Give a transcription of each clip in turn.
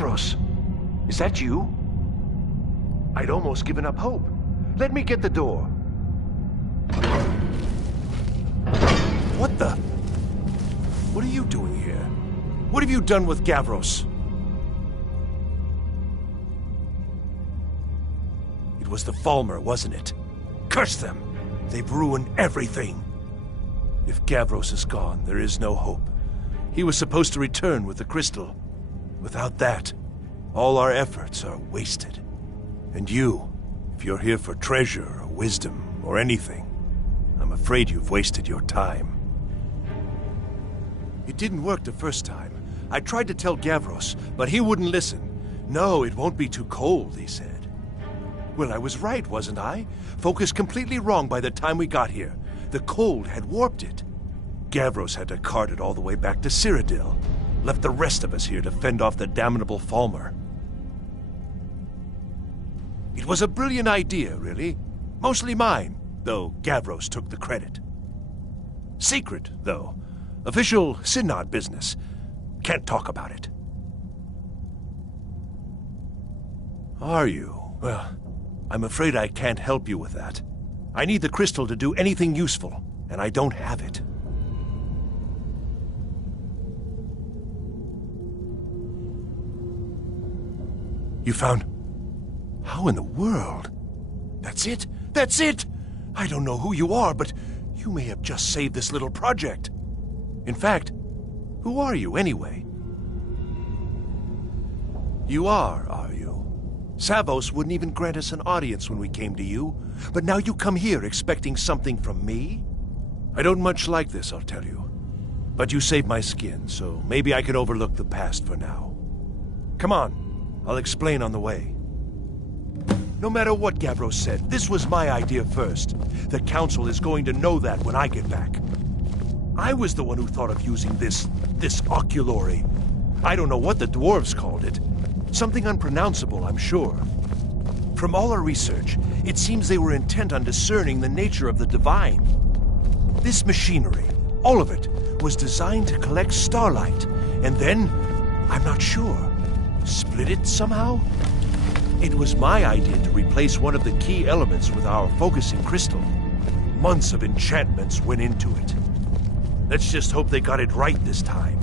Gavros! Is that you? I'd almost given up hope. Let me get the door. What the? What are you doing here? What have you done with Gavros? It was the Falmer, wasn't it? Curse them! They've ruined everything. If Gavros is gone, there is no hope. He was supposed to return with the crystal. Without that, all our efforts are wasted. And you, if you're here for treasure or wisdom or anything, I'm afraid you've wasted your time. It didn't work the first time. I tried to tell Gavros, but he wouldn't listen. No, it won't be too cold, he said. Well, I was right, wasn't I? Focused completely wrong by the time we got here. The cold had warped it. Gavros had to cart it all the way back to Cyrodiil. Left the rest of us here to fend off the damnable Falmer. It was a brilliant idea, really. Mostly mine, though Gavros took the credit. Secret, though. Official Synod business. Can't talk about it. Are you? Well, I'm afraid I can't help you with that. I need the crystal to do anything useful, and I don't have it. You found... How in the world? That's it? That's it! I don't know who you are, but you may have just saved this little project. In fact, who are you anyway? You are you? Savos wouldn't even grant us an audience when we came to you, but now you come here expecting something from me? I don't much like this, I'll tell you. But you saved my skin, so maybe I can overlook the past for now. Come on, I'll explain on the way. No matter what Gavros said, this was my idea first. The Council is going to know that when I get back. I was the one who thought of using this oculory. I don't know what the dwarves called it. Something unpronounceable, I'm sure. From all our research, it seems they were intent on discerning the nature of the divine. This machinery, all of it, was designed to collect starlight, and then, I'm not sure, split it somehow? It was my idea to replace one of the key elements with our focusing crystal. Months of enchantments went into it. Let's just hope they got it right this time.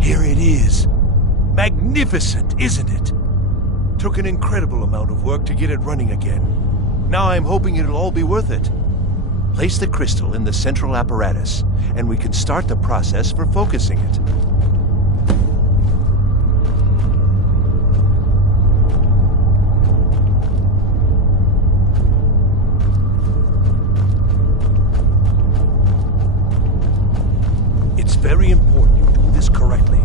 Here it is. Magnificent, isn't it? Took an incredible amount of work to get it running again. Now I'm hoping it'll all be worth it. Place the crystal in the central apparatus, and we can start the process for focusing it. It's very important you do this correctly.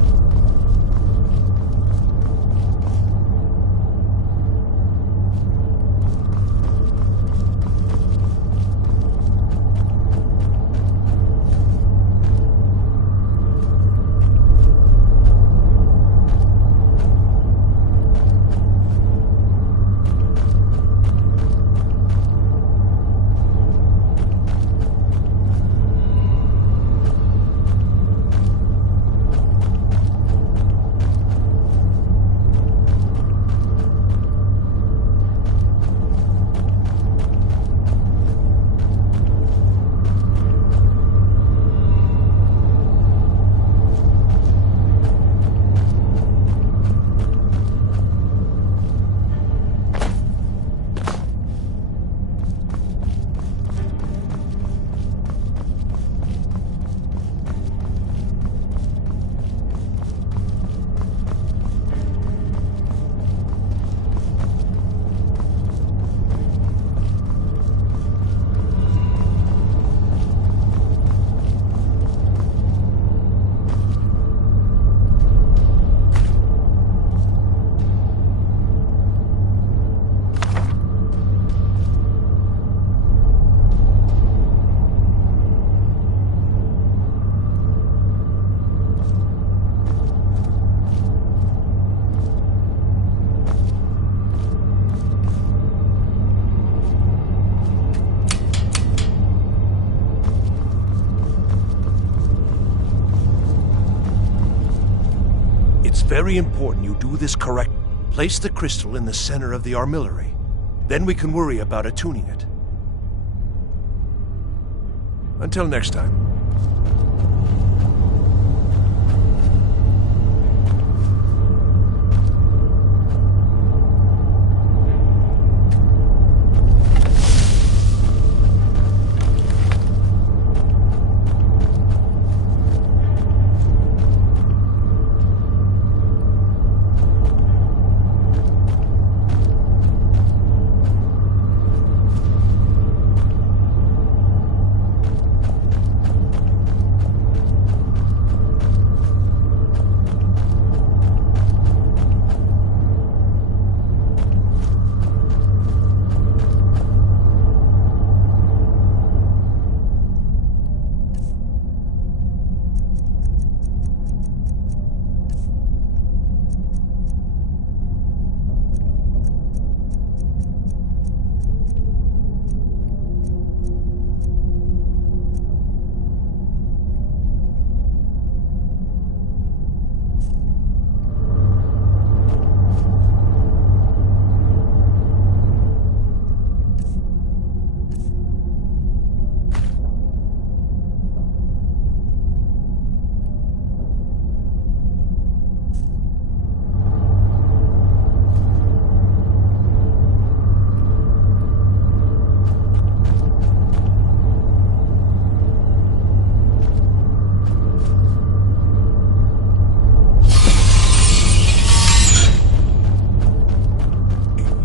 very important you do this correct. Place the crystal in the center of the armillary. Then we can worry about attuning it. Until next time.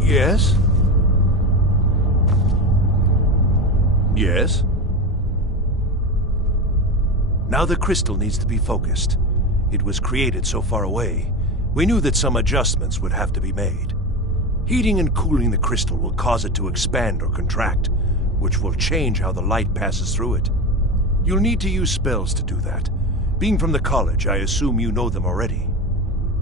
Yes? Yes? Now the crystal needs to be focused. It was created so far away. We knew that some adjustments would have to be made. Heating and cooling the crystal will cause it to expand or contract, which will change how the light passes through it. You'll need to use spells to do that. Being from the college, I assume you know them already.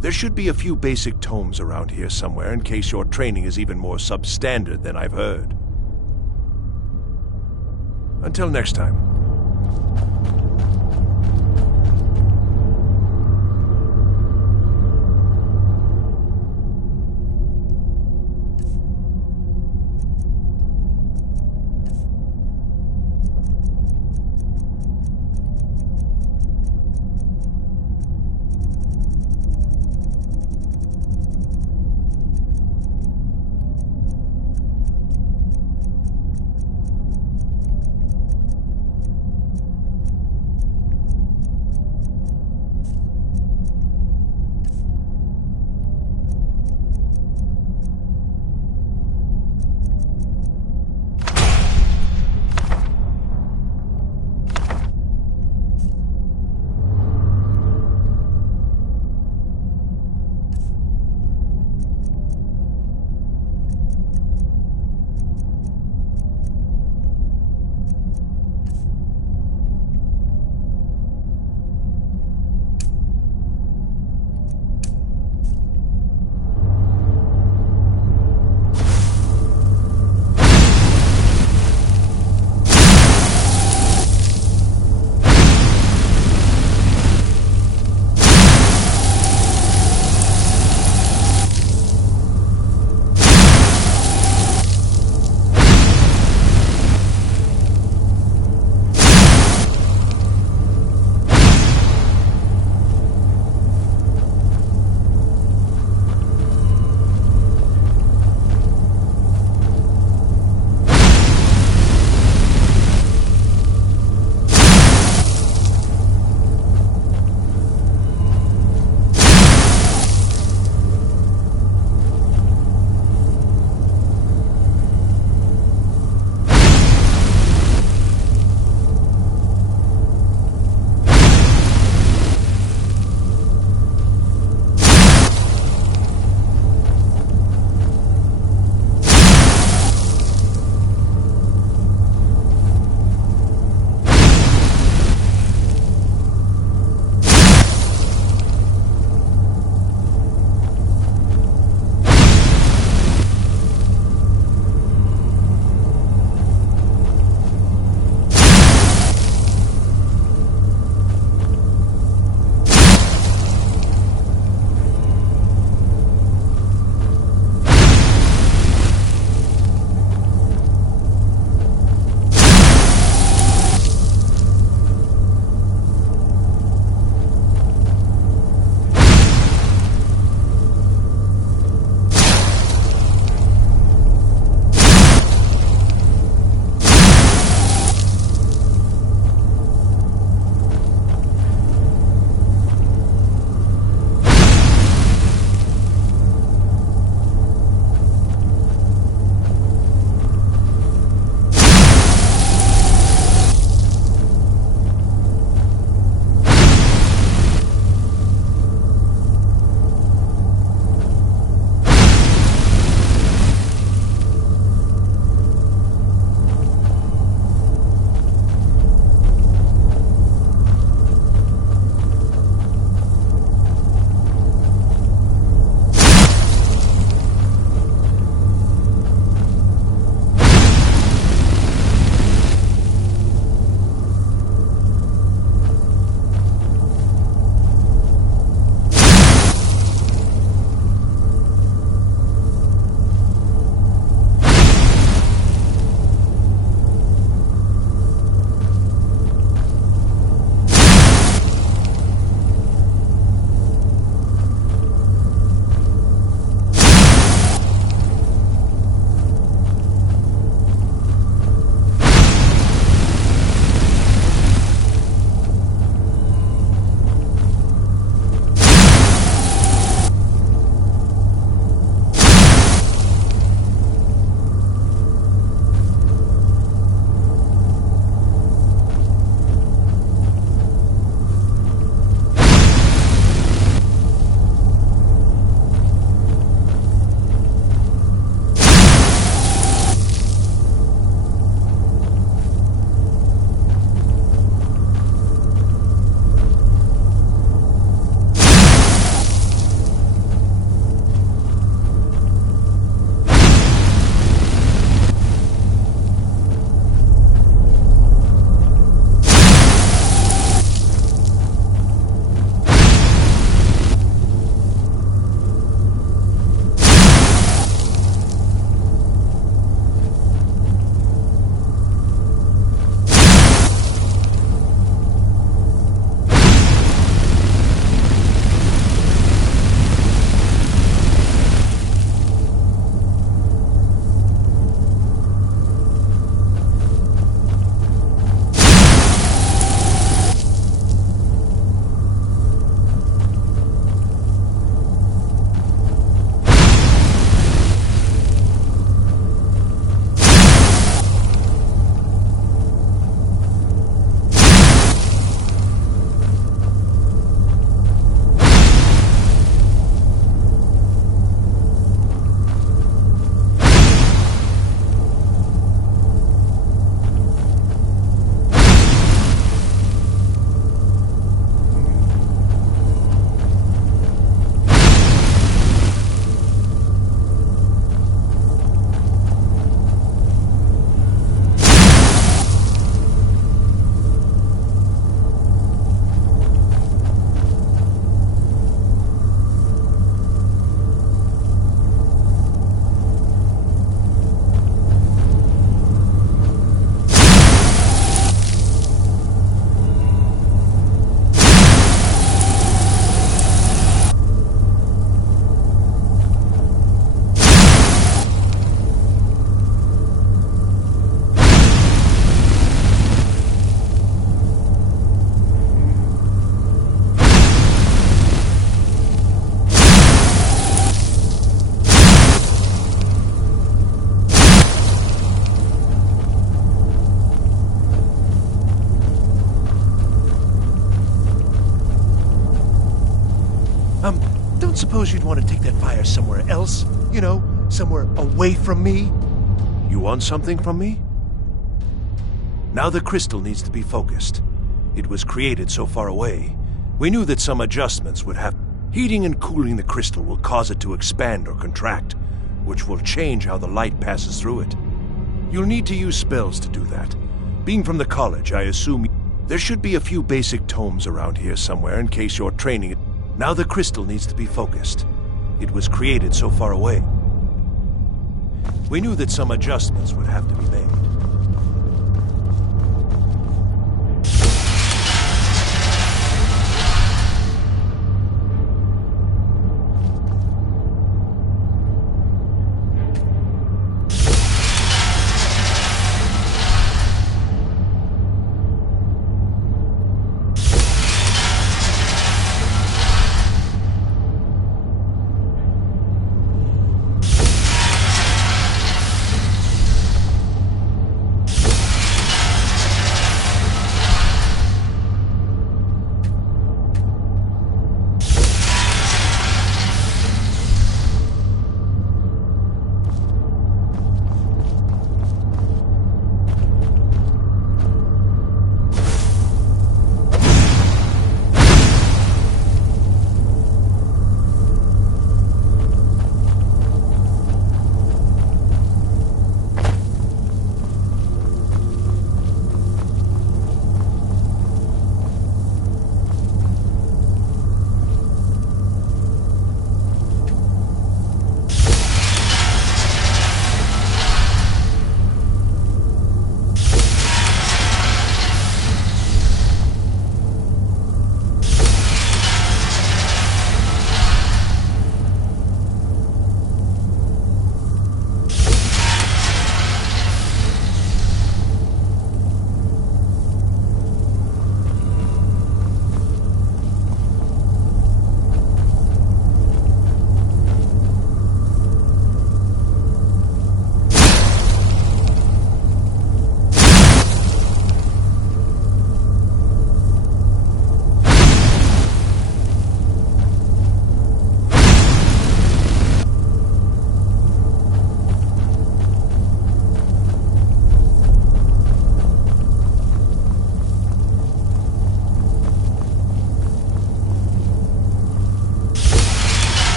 There should be a few basic tomes around here somewhere in case your training is even more substandard than I've heard. Until next time. Don't suppose you'd want to take that fire somewhere else? You know, somewhere away from me? You want something from me? Now the crystal needs to be focused. It was created so far away. We knew that some adjustments would have... Heating and cooling the crystal will cause it to expand or contract, which will change how the light passes through it. You'll need to use spells to do that. Being from the college, I assume there should be a few basic tomes around here somewhere in case you're training it. Now the crystal needs to be focused. It was created so far away. We knew that some adjustments would have to be made.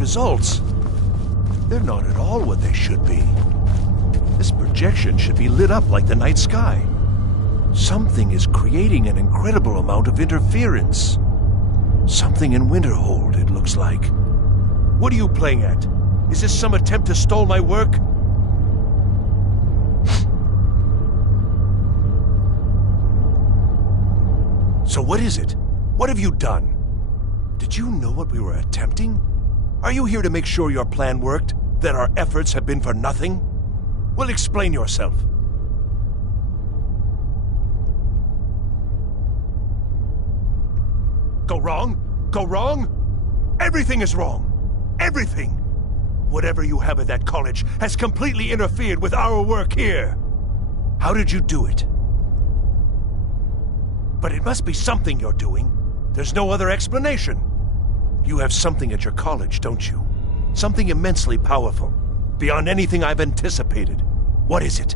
Results. They're not at all what they should be. This projection should be lit up like the night sky. Something is creating an incredible amount of interference. Something in Winterhold, it looks like. What are you playing at? Is this some attempt to stall my work? So what is it? What have you done? Did you know what we were attempting? Are you here to make sure your plan worked? That our efforts have been for nothing? Well, explain yourself. Go wrong? Go wrong? Everything is wrong. Everything. Whatever you have at that college has completely interfered with our work here. How did you do it? But it must be something you're doing. There's no other explanation. You have something at your college, don't you? Something immensely powerful, beyond anything I've anticipated. What is it?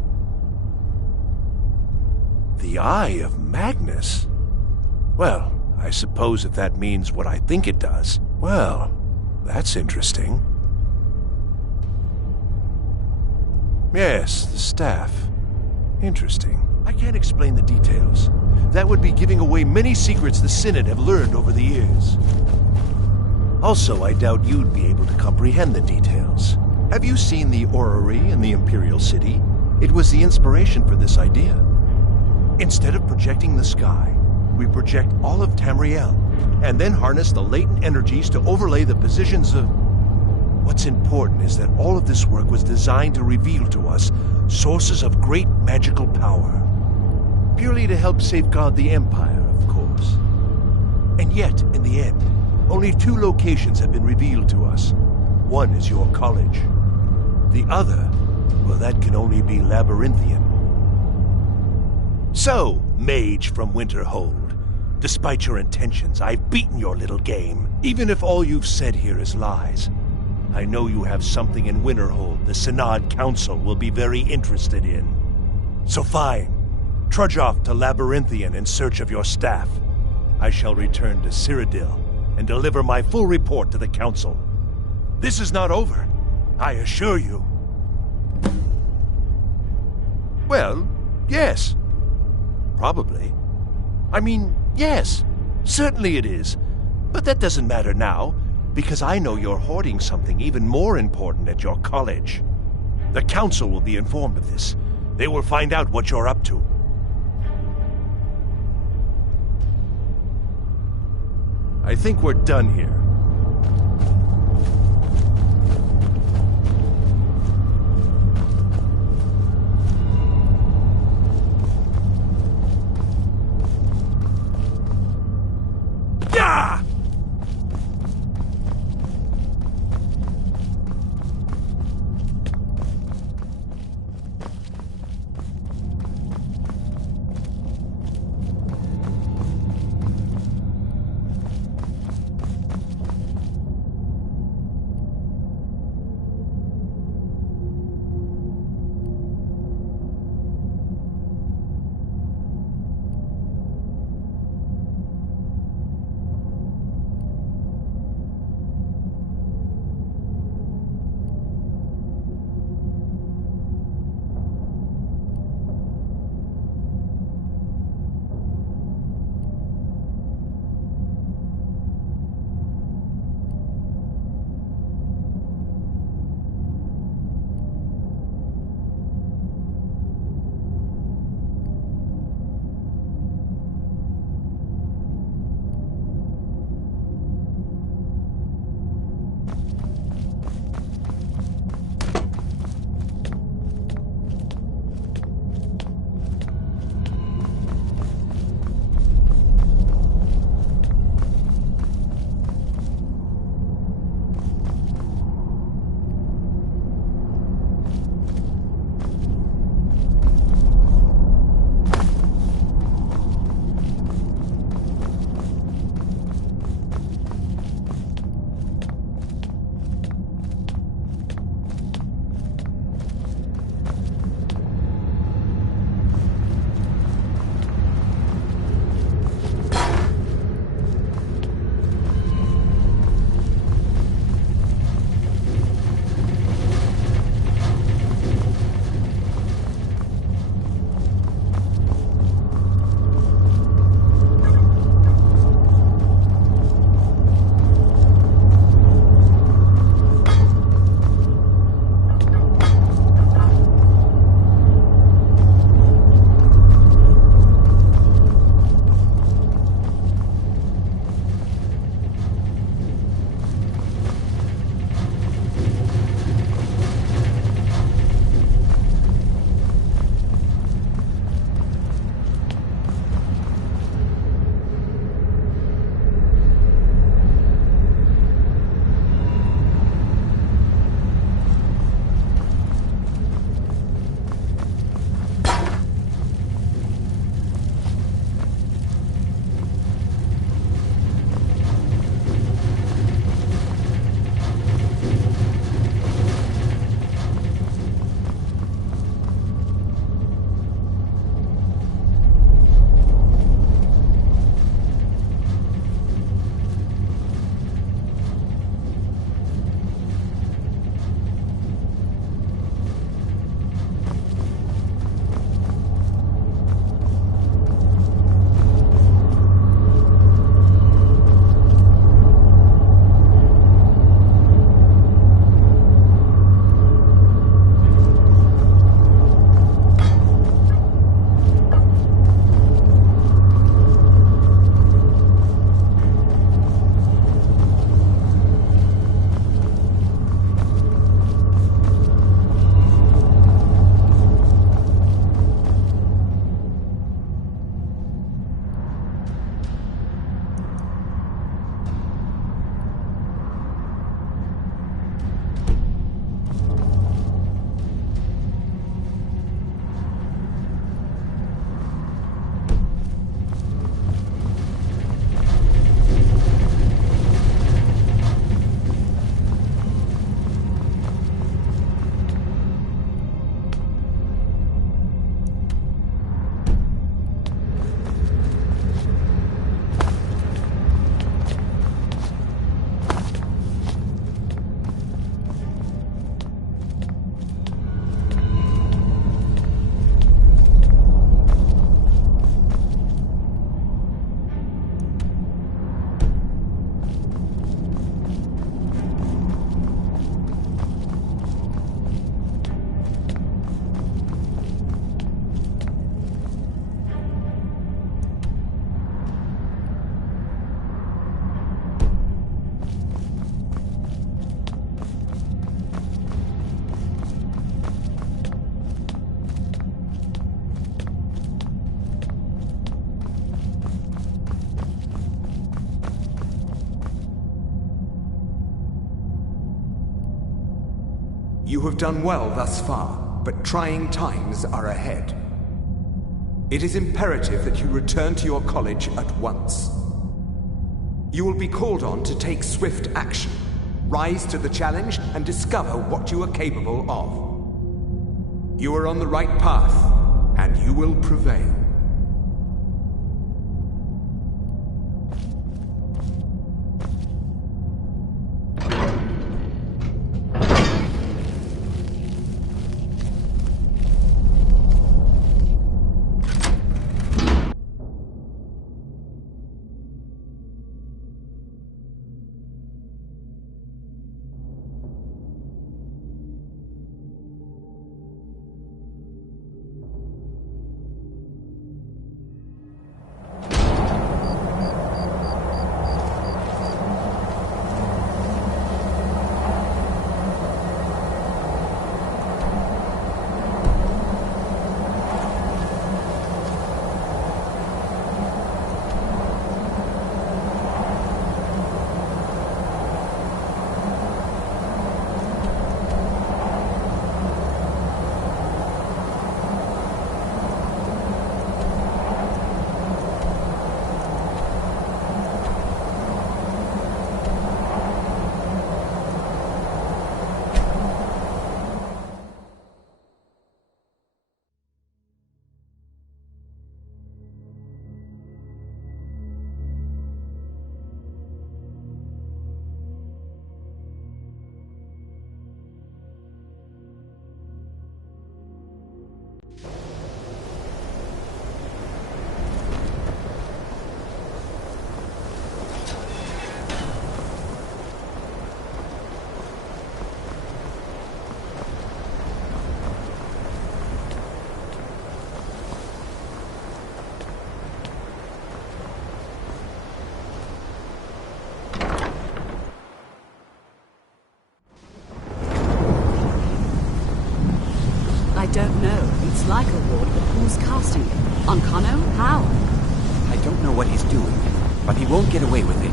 The Eye of Magnus? Well, I suppose if that means what I think it does, well, that's interesting. Yes, the staff. Interesting. I can't explain the details. That would be giving away many secrets the Synod have learned over the years. Also, I doubt you'd be able to comprehend the details. Have you seen the orrery in the Imperial City? It was the inspiration for this idea. Instead of projecting the sky, we project all of Tamriel, and then harness the latent energies to overlay the positions of... What's important is that all of this work was designed to reveal to us sources of great magical power. Purely to help safeguard the Empire, of course. yet, in the end, only 2 locations have been revealed to us. One is your college. The other, well, that can only be Labyrinthian. So, mage from Winterhold, despite your intentions, I've beaten your little game. Even if all you've said here is lies, I know you have something in Winterhold the Synod Council will be very interested in. So fine, trudge off to Labyrinthian in search of your staff. I shall return to Cyrodiil and deliver my full report to the Council. This is not over, I assure you. Well, yes. Probably. I mean, yes. Certainly it is. But that doesn't matter now, because I know you're hoarding something even more important at your college. The Council will be informed of this. They will find out what you're up to. I think we're done here. Yeah! You have done well thus far, but trying times are ahead. It is imperative that you return to your college at once. You will be called on to take swift action, rise to the challenge, and discover what you are capable of. You are on the right path, and you will prevail. I don't know. It's like a ward, but who's casting it? Ancano? How? I don't know what he's doing, but he won't get away with it.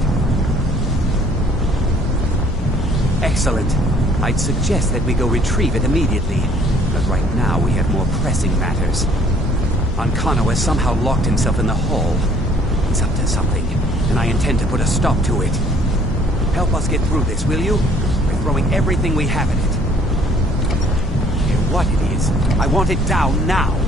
Excellent. I'd suggest that we go retrieve it immediately, but right now we have more pressing matters. Ancano has somehow locked himself in the hall. He's up to something, and I intend to put a stop to it. Help us get through this, will you? We're throwing everything we have at it. What it is. I want it down now.